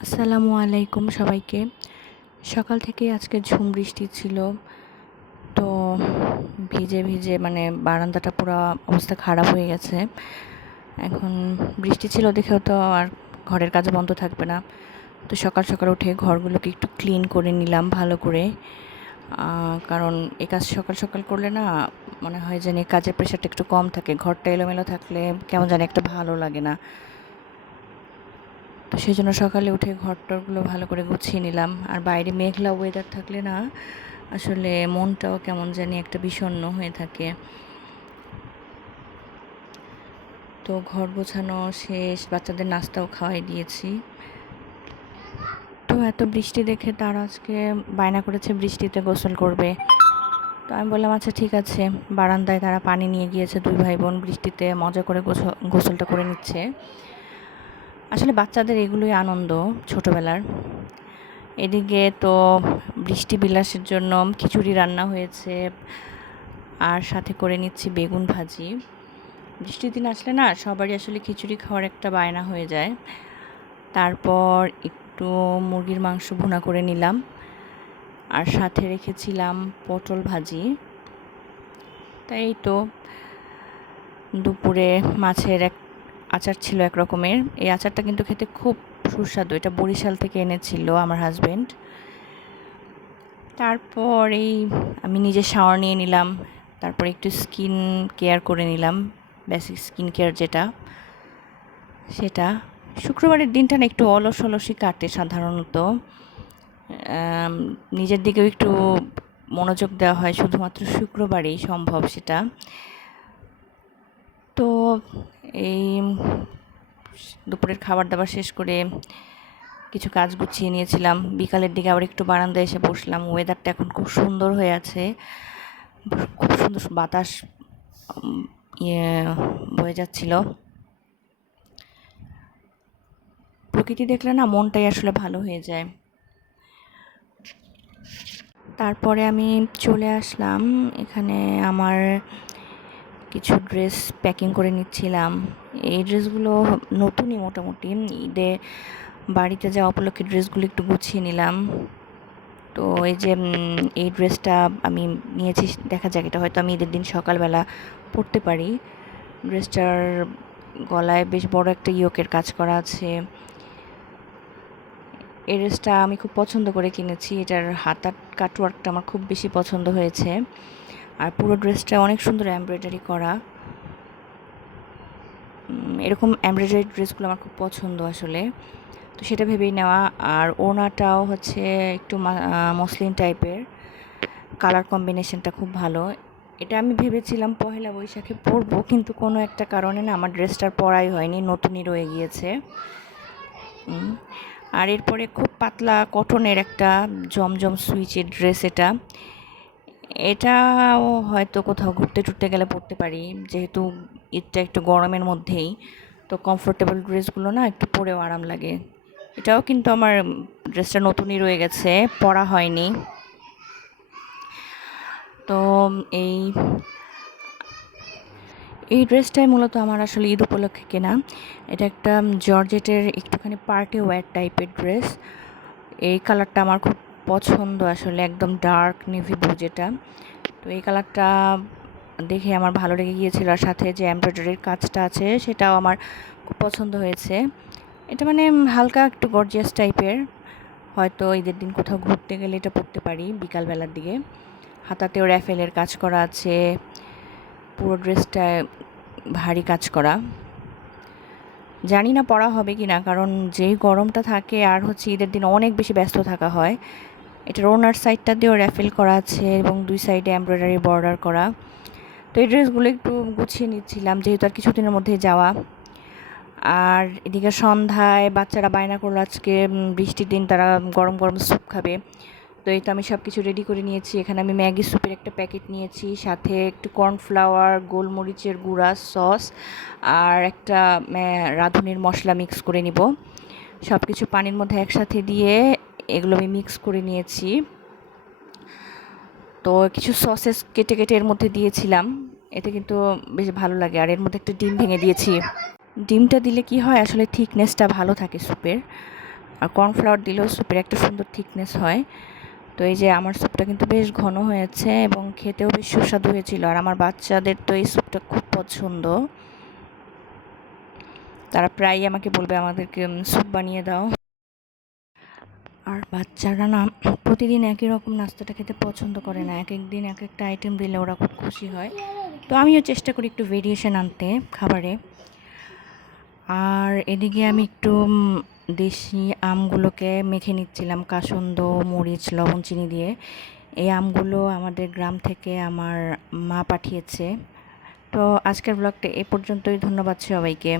আসসালামু আলাইকুম সবাইকে। সকাল থেকে আজকে ঝুম বৃষ্টি ছিল। তো ভিজে ভিজে বারান্দাটা পুরো অবস্থা খারাপ হয়ে গেছে। এখন বৃষ্টি ছিল দেখেও তো আর ঘরের কাজ বন্ধ থাকবে না। তো সকাল সকাল উঠে ঘরগুলোকে একটু ক্লিন করে নিলাম ভালো করে। কারণ এই কাজ সকাল সকাল করলে না মনে হয় যেন কাজের প্রেশারটা একটু কম থাকে। ঘরটা এলোমেলো থাকলে কেমন জানি একটা ভালো লাগে না। তো সেই জন্য সকালে উঠে ঘরটরগুলো ভালো করে গুছিয়ে নিলাম। আর বাইরে মেঘলা ওয়েদার থাকলে না আসলে মনটাও কেমন জানি একটা বিষণ্ণ হয়ে থাকে। তো ঘর গোছানো শেষ, বাচ্চাদের নাস্তাও খাওয়াই দিয়েছি। তো এত বৃষ্টি দেখে তারা আজকে বায়না করেছে বৃষ্টিতে গোসল করবে। তো আমি বললাম আচ্ছা ঠিক আছে। বারান্দায় তারা পানি নিয়ে গিয়েছে, দুই ভাই বোন বৃষ্টিতে মজা করে গোসলটা করে নিচ্ছে। আসলে বাচ্চাদের এগুলোই আনন্দ ছোটোবেলার। এদিকে তো বৃষ্টি বিলাসের জন্য খিচুড়ি রান্না হয়েছে, আর সাথে করে নিচ্ছি বেগুন ভাজি। বৃষ্টির দিন আসলে না সবারই আসলে খিচুড়ি খাওয়ার একটা বায়না হয়ে যায়। তারপর একটু মুরগির মাংস ভুনা করে নিলাম, আর সাথে রেখেছিলাম পটল ভাজি। তাই তো দুপুরে মাছের এক আচার ছিল এক রকমের। এই আচারটা কিন্তু খেতে খুব সুস্বাদু। এটা বরিশাল থেকে এনেছিল আমার হাজবেন্ড। তারপর আমি নিজে শাওয়ার নিয়ে নিলাম। তারপর একটু স্কিন কেয়ার করে নিলাম, বেসিক স্কিন কেয়ার যেটা, সেটা। শুক্রবারের দিনটা না একটু অলস অলসই কাটে সাধারণত। নিজের দিকেও একটু মনোযোগ দেওয়া হয় শুধুমাত্র শুক্রবারেই সম্ভব সেটা। তো এই দুপুরের খাবার দাবার শেষ করে কিছু কাজ গুছিয়ে নিয়েছিলাম। বিকালের দিকে আবার একটু বারান্দায় এসে বসলাম। ওয়েদারটা এখন খুব সুন্দর হয়ে আছে, খুব সুন্দর বাতাস ইয়ে বয়ে যাচ্ছিল। প্রকৃতি দেখলে না মনটাই আসলে ভালো হয়ে যায়। তারপরে আমি চলে আসলাম এখানে আমার কিছু ড্রেস প্যাকিং করে নিচ্ছিলাম। এই ড্রেসগুলো নতুনই মোটামুটি, ঈদে বাড়িতে যাওয়া উপলক্ষে ড্রেসগুলো একটু গুছিয়ে নিলাম। তো এই ড্রেসটা আমি নিয়েছি, দেখা যাক এটা হয়তো আমি ঈদের দিন সকালবেলা পরতে পারি। ড্রেসটার গলায় বেশ বড় একটা ইয়োকের কাজ করা আছে। এই ড্রেসটা আমি খুব পছন্দ করে কিনেছি। এটার হাতার কাটওয়ার্কটা আমার খুব বেশি পছন্দ হয়েছে। আর পুরো ড্রেসটা অনেক সুন্দর এমব্রয়ডারি করা। এরকম এমব্রয়ডারি ড্রেসগুলো আমার খুব পছন্দ আসলে। তো সেটা ভেবেই নেওয়া। আর ওড়নাটাও হচ্ছে একটু মসলিন টাইপের, কালার কম্বিনেশনটা খুব ভালো। এটা আমি ভেবেছিলাম পহেলা বৈশাখে পরবো, কিন্তু কোনো একটা কারণে না আমার ড্রেসটার পরাই হয়নি, নতুনই রয়ে গিয়েছে। আর এরপরে খুব পাতলা কটনের একটা জমজম সুইচের ড্রেস। এটাও হয়তো কোথাও ঘুরতে টুরতে গেলে পরতে পারি, যেহেতু ঈদটা একটু গরমের মধ্যেই। তো কমফোর্টেবল ড্রেসগুলো না একটু পরেও আরাম লাগে। এটাও কিন্তু আমার ড্রেসটা নতুনই রয়ে গেছে, পরা হয়নি। তো এই এই ড্রেসটাই মূলত আমার আসলে ঈদ উপলক্ষে কেনা। এটা একটা জর্জেটের একটুখানি পার্টি ওয়্যার টাইপের ড্রেস। এই কালারটা আমার খুব পছন্দ আসলে, একদম ডার্ক নেভি ব্লু যেটা। তো এই কালারটা দেখে আমার ভালো লেগে গিয়েছিল, আর সাথে যে এমব্রয়ডারির কাজটা আছে সেটাও আমার খুব পছন্দ হয়েছে। এটা হালকা একটু গর্জিয়াস টাইপের, হয়তো ঈদের দিন কোথাও ঘুরতে গেলে এটা পরতে পারি বিকালবেলার দিকে। হাতাতেও র্যাফেলের কাজ করা আছে, পুরো ড্রেসটায় ভারী কাজ করা। জানি না পরা হবে কি না, কারণ যেই গরমটা থাকে আর হচ্ছে ঈদের দিন অনেক বেশি ব্যস্ত থাকা হয়। এটার ওনার সাইডটা দিয়েও র্যাফেল করা আছে এবং দুই সাইডে এমব্রয়ডারি বর্ডার করা। তো এই ড্রেসগুলো একটু গুছিয়ে নিচ্ছিলাম, যেহেতু আর কিছুদিনের মধ্যেই যাওয়া। আর এদিকে সন্ধ্যায় বাচ্চারা বায়না করলো আজকে বৃষ্টির দিন তারা গরম গরম স্যুপ খাবে। তো এই তো আমি সব কিছু রেডি করে নিয়েছি। এখানে আমি ম্যাগি স্যুপের একটা প্যাকেট নিয়েছি, সাথে একটু কর্নফ্লাওয়ার, গোলমরিচের গুঁড়া, সস, আর একটা রাঁধুনির মশলা মিক্স করে নিব। সব কিছু পানির মধ্যে একসাথে দিয়ে এগুলো আমি মিক্স করে নিয়েছি। তো কিছু সসেস কেটে কেটে এর মধ্যে দিয়েছিলাম, এতে কিন্তু বেশ ভালো লাগে। আর এর মধ্যে একটা ডিম ভেঙে দিয়েছি। ডিমটা দিলে কি হয় আসলে থিকনেসটা ভালো থাকে স্যুপের। আর কর্নফ্লাওয়ার দিলেও স্যুপের একটা সুন্দর থিকনেস হয়। তো এই যে আমার স্যুপটা কিন্তু বেশ ঘন হয়েছে এবং খেতেও বেশ সুস্বাদু হয়েছিল। আর আমার বাচ্চাদের তো এই স্যুপটা খুব পছন্দ, তারা প্রায়ই আমাকে বলবে আমাদেরকে স্যুপ বানিয়ে দাও। আর বাচ্চারা না প্রতিদিন একই রকম নাস্তাটা খেতে পছন্দ করে না, এক এক দিন এক একটা আইটেম দিলে ওরা খুব খুশি হয়। তো আমিও চেষ্টা করি একটু ভেরিয়েশন আনতে খাবারে। আর এদিকে আমি একটু দেশি আমগুলোকে মেখে নিচ্ছিলাম কাসুন্দ, মরিচ, লবণ, চিনি দিয়ে। এই আমগুলো আমাদের গ্রাম থেকে আমার মা পাঠিয়েছে। তো আজকের ব্লগটা এ পর্যন্তই। ধন্যবাদ সবাইকে।